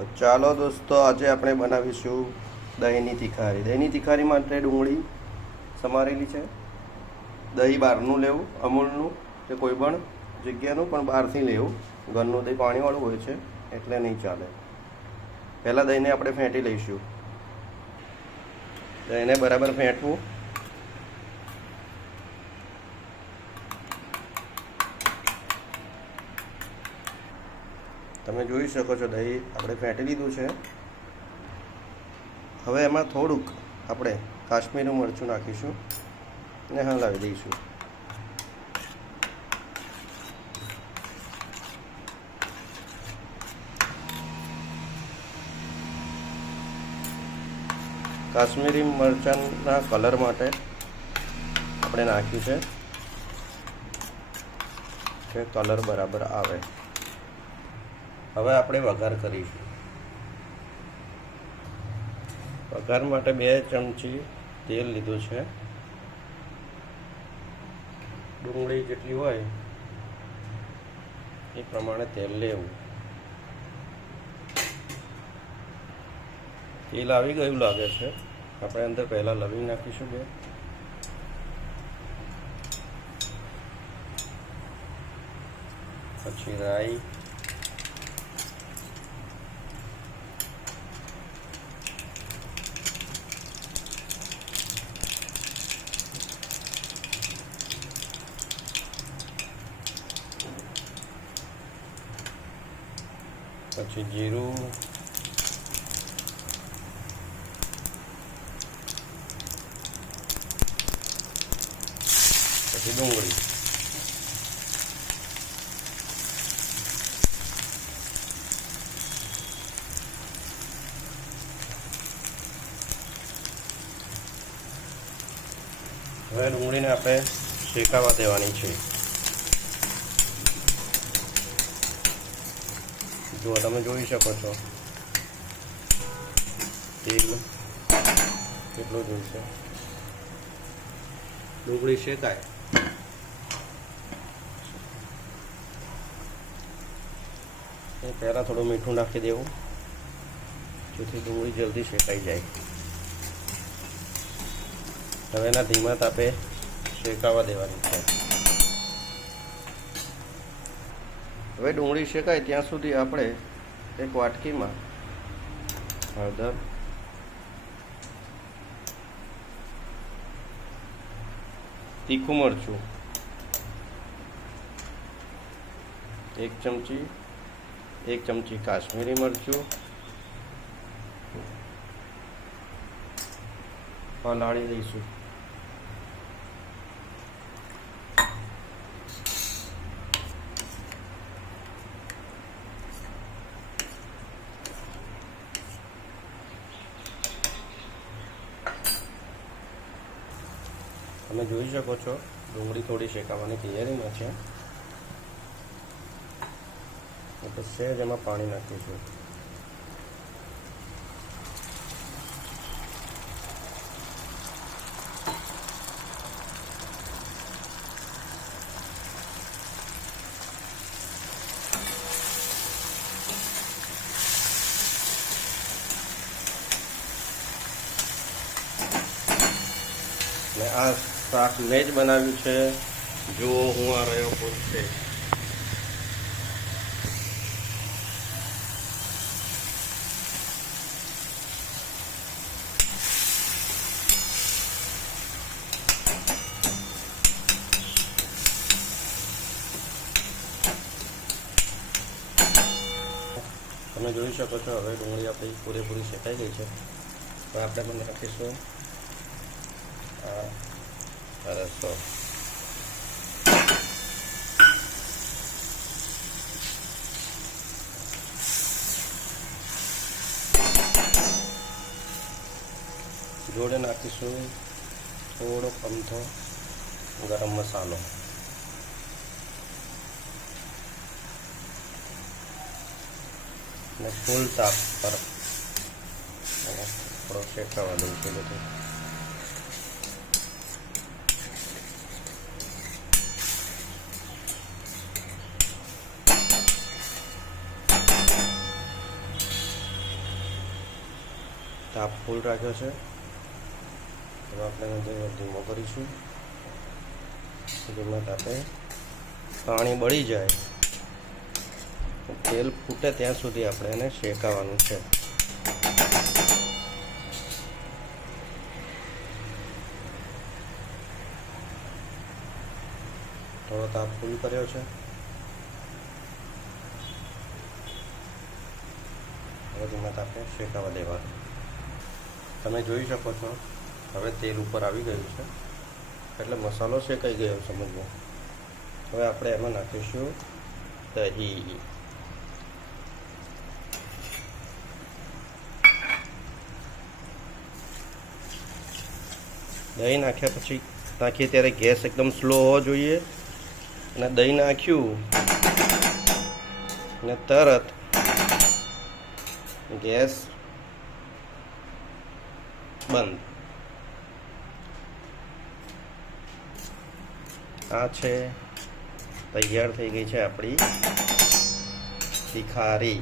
તો ચાલો દોસ્તો, આજે આપણે બનાવીશું દહીંની તિખારી. દહીંની તિખારી માટે ડુંગળી સમારેલી છે. દહીં બહારનું લેવું, અમૂલનું કે કોઈ પણ જગ્યાનું, પણ બહારથી લેવું. ઘરનું દહીં પાણીવાળું હોય છે, એટલે નહીં ચાલે. પહેલાં દહીંને આપણે ફેંટી લઈશું. દહીંને બરાબર ફેંટવું. તમે જોઈ શકો છો દહીં આપણે ફેંટી લીધું છે. હવે એમાં થોડુંક આપણે કાશ્મીરનું મરચું નાખીશું ને હલાવી દઈશું. કાશ્મીરી મરચાંના કલર માટે આપણે નાખ્યું છે. કે કલર બરાબર આવે. હવે આપણે વઘાર કરીશું. વઘાર માટે બે ચમચી તેલ લીધું છે. ડુંગળી જેટલી હોય એ પ્રમાણે તેલ લેવું. તેલ આવી ગયું લાગે છે. આપણે અંદર પહેલાં લવિંગ નાખીશું બે. પછી રાઈ. પછી જીરું પછી ડુંગળી હવે ડુંગળીને આપણે શેકાવા દેવાની છે જો તમે જોઈ શકો છો. તેલ કેટલું જોઈશે? ડુંગળી શેકાય. પહેલાં થોડું મીઠું નાખી દેવું જેથી ડુંગળી જલ્દી શેકાઈ જાય. હવે એના ધીમા તાપે શેકાવા દેવાની છે. હવે ડુંગળી શેકાય ત્યાં સુધી આપણે એક વાટકીમાં હળદર તીખું મરચું એક ચમચી એક ચમચી કાશ્મીરી મરચું પલાળી દઈશું તમે જોઈ શકો છો, ડુંગળી થોડી શેકાવાની તૈયારીમાં છે. એટલે સહેજ એમાં પાણી નાખીશું ને આ શાક મેં જ બનાવ્યું છે. જુઓ હું આ રહ્યો પોતે તમે જોઈ શકો છો, હવે ડુંગળી આપણી પૂરેપૂરી શેકાઈ ગઈ છે. તો આપણે પણ રાખીશું. રસો જોડે નાખીશું થોડો પંથો ગરમ મસાલો અને ફૂલ તાપ પર એને થોડો શેકાવા છું બધું તાપ ફૂલ રાખ્યો છે. હવે આપણે ધીમો કરીશું. ધીમા તાપે પાણી બળી જાય. તેલ ફૂટે ત્યાં સુધી આપણે એને શેકાવાનું છે. થોડો તાપ ફૂલ કર્યો છે. હવે ધીમા તાપે શેકાવા દેવાનું. તમે જોઈ શકો છો. હવે તેલ ઉપર આવી ગયું છે. એટલે મસાલો શેકાઈ ગયો સમજવો હવે આપણે એમાં નાખીશું દહીં. દહીં નાખ્યા પછી નાખીએ ત્યારે ગેસ એકદમ સ્લો હોવો જોઈએ. અને દહીં નાખ્યું. અને તરત ગેસ બંધ. આ છે તૈયાર થઈ ગઈ છે આપણી તિખારી